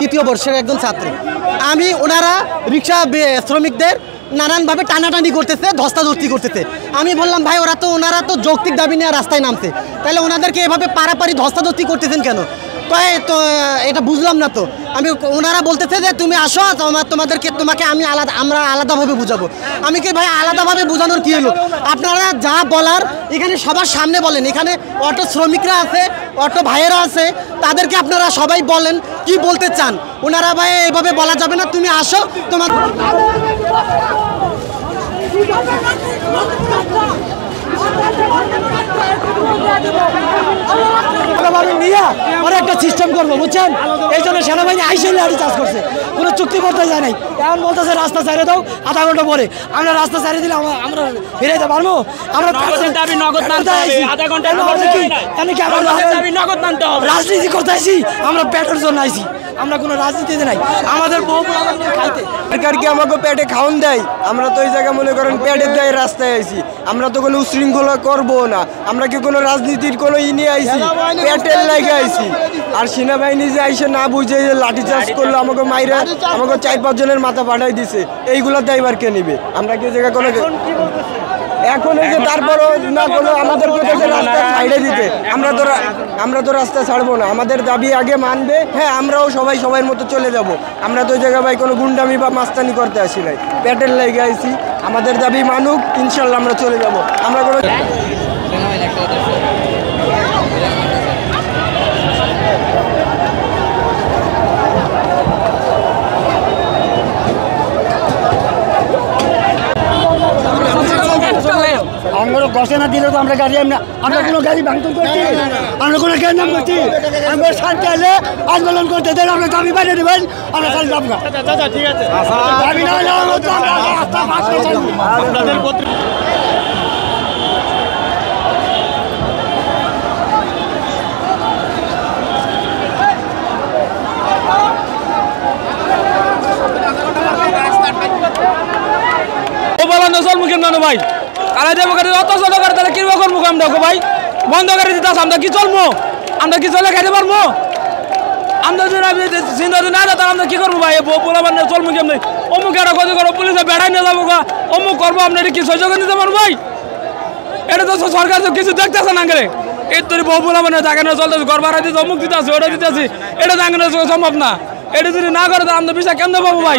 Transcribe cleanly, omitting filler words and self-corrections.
তৃতীয় বর্ষের একজন ছাত্র আমি। ওনারা রিক্সা শ্রমিকদের নানানভাবে টানাটানি করতেছে, ধস্তাধস্তি করতেছে। আমি বললাম ভাই ওনারা তো যৌক্তিক দাবি নিয়ে রাস্তায় নামছে, তাহলে ওনাদেরকে এভাবে পারাপারি ধস্তাধস্তি করতেছেন কেন? তো এটা বুঝলাম না। তো ওনারা বলতেছে যে তুমি আসো, তোমাকে আমরা আলাদাভাবে বুঝাবো। আমি কি ভাই আলাদাভাবে বোঝানোর কি হলো? আপনারা যা বলার এখানে সবার সামনে বলেন। এখানে অটো শ্রমিকরা আছে, অটো ভাইয়েরা আছে, তাদেরকে আপনারা সবাই বলেন কি বলতে চান। ওনারা ভাই এভাবে বলা যাবে না, তুমি আসো তোমার একটা সিস্টেম করবো, বুঝছেন? এই জন্য সেনাবাহিনী আইসে লাঠি চার্জ করছে, কোনো চুক্তি করতে যায় নাই। এখন বলতেছে রাস্তা ছাড়িয়ে দাও, আধা ঘন্টা পরে আমরা রাস্তা ছাড়িয়ে দিলে আমরা ফিরাইতে পারবো? আমরা রাজনীতি করতে আইসি, আমরা পেটের জন্য আইসি, আমরা কোনো রাজনীতিতে নাই। আমাদের খাইতে সরকারকে আমাকে পেটে খাওয়ান দেয়, আমরা তো ওই জায়গায় মনে করেন পেটের দেয় রাস্তায় আইসি। আমরা তো কোনো উশৃঙ্খলা করবো না, আমরা কি কোনো রাজনীতির কোনো নিয়ে আইসি? পেটের লাগে আইসি। আর সেনাবাহিনী যে আইসে না বুঝে লাঠি চার্জ করলো, আমাকে মাইরা আমাকে 4-5 জনের মাথা পাঠাই দিছে, এইগুলা দায়ভার কে নিবে? আমরা কি জায়গায় কোনো এখন এই যে তারপরও না করলো আমাদেরকে রাস্তা ছাইড়ে দিতে, আমরা তো রাস্তা ছাড়বো না। আমাদের দাবি আগে মানবে। হ্যাঁ, আমরাও সবার মতো চলে যাব। আমরা তো ওই জায়গায় ভাই কোনো গুন্ডামি বা মাস্তানি করতে আসি নাই, পেটের লেগে আইছি। আমাদের দাবি মানুক, ইনশাল্লাহ আমরা চলে যাব। আমরা কোনো বসে না দিলে তো আমরা গাড়ি আমরা কোনো গাড়ি ভাঙচুর করছি, আমরা কোনো গাড়ি নাম করছি। আমরা শান্তি এলে আন্দোলন করতে দেন, আমরা দাবি বাইরে দেবেন, আমরা খালি যাব না। ঠিক আছে, দাবি না হলে ভাই কারা দেবো অত ছোট করে তাহলে কিরকম করবো আমরা? ভাই বন্ধ করে দিতে আমরা কি চলবো? আমরা কি চলে খাইতে পারবো? আমরা যদি চিন্তা না তাহলে আমরা কি করবো ভাই? বলা মানে চলবো কেমনি? অমুক একটা গতি করবো, পুলিশে বেড়াই নিয়ে যাবো, অমুক করবো, আমরা এটা কি সহ্য করে নিতে পারবো ভাই? এটা তো সরকার তো কিছু দেখতেছে না করে। এর তোর বউ বলা মানে তাকে না চলতেছে, ঘর ভাড়া দিতে, অমুক দিতে আছে, ওটা দিতে আছি, এটা দেখেন সম্ভব না। এটা যদি না করে তো আমরা বিষয় কেমন পাবো ভাই?